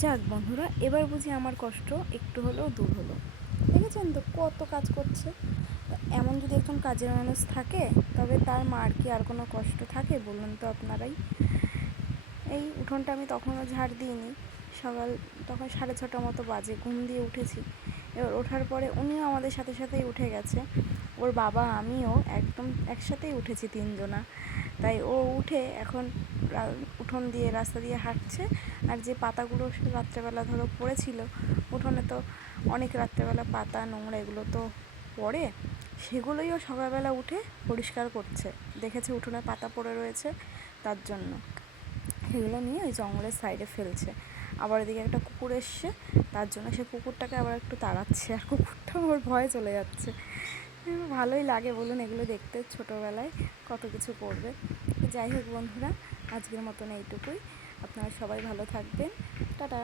যাক বন্ধুরা, এবার বুঝি আমার কষ্ট একটু হলেও দূর হলো। দেখেছেন তো কত কাজ করছে। এমন যদি একজন কাজের মানুষ থাকে, তবে তার মার কি আর কোনো কষ্ট থাকে বলুন তো আপনারাই। এই উঠোনটা আমি তখনও ঝাড় দিইনি। সকাল তখন 6:30 মতো বাজে, ঘুম দিয়ে উঠেছি। এবার ওঠার পরে উনিও আমাদের সাথে সাথেই উঠে গেছে। ওর বাবা আমিও একদম একসাথেই উঠেছি তিনজনা। তাই ও উঠে এখন উঠোন দিয়ে রাস্তা দিয়ে হাঁটছে। আর যে পাতাগুলো রাত্রেবেলা ধরো পড়েছিল উঠোনে, তো অনেক রাত্রেবেলা পাতা নোংরা এগুলো তো পড়ে, সেগুলোইও সকালবেলা উঠে পরিষ্কার করছে। দেখেছে উঠোনে পাতা পড়ে রয়েছে, তার জন্য সেগুলো নিয়ে ওই জঙ্গলের সাইডে ফেলছে। আবার এদিকে একটা কুকুর এসছে, তার জন্য সে কুকুরটাকে আবার একটু তাড়াচ্ছে, আর কুকুরটা ওর ভয়ে চলে যাচ্ছে। ভালোই লাগে বলুন এগুলো দেখতে, ছোটোবেলায় কত কিছু করবে। যাই হোক বন্ধুরা, আজকের মতন এইটুকুই। আপনারা সবাই ভালো থাকবেন। টাটা।